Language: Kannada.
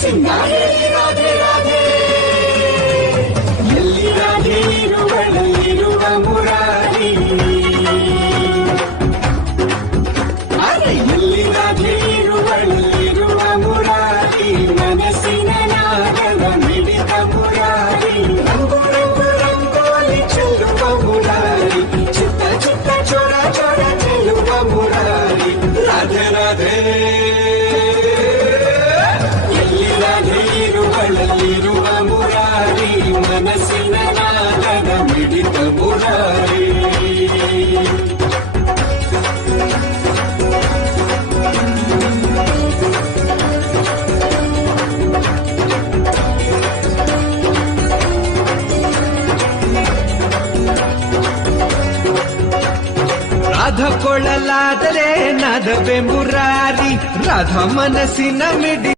ಸಿಂಗಾರಿ ರಾಧೆ ರಾಧೆ ಎಲ್ಲಿ ರಾಧೆ ಇರುವಳಲ್ಲಿರುವ ಮುರಾರಿ ಎಲ್ಲಿ ರಾಧೆ ಇರುವಳಲ್ಲಿರುವ ಮುರಾರಿ ಮನಸ್ಸಿನ ನಾಗದ ಮಿಡಿತ ಮುರಾರಿ ರಂಗು ರಂಗು ರಂಗೋಲಿ ಚೆಲ್ಲುವ ಮುರಾರಿ ಚಿತ್ತ ಚಿತ್ತ ಚೊರ ಚೊರ ಚೆಲ್ಲುವ ಮುರಾರಿ ರಾಧೆ ರಾಧೆ ಎಲ್ಲಿ ರಾಧೆ ಇರುವಳಲ್ಲಿರುವ ಮುರಾರಿ ಮನಸ್ಸಿನ ನಾಗದ ಮಿಡಿತ ಮುರಾರಿ ರಾಧ ಕೊಳ್ಳಲಾದರೆ ನಾದವೇ ಮುರಾರಿ ರಾಧ ಮನಸ್ಸಿನ ಮಿಡಿ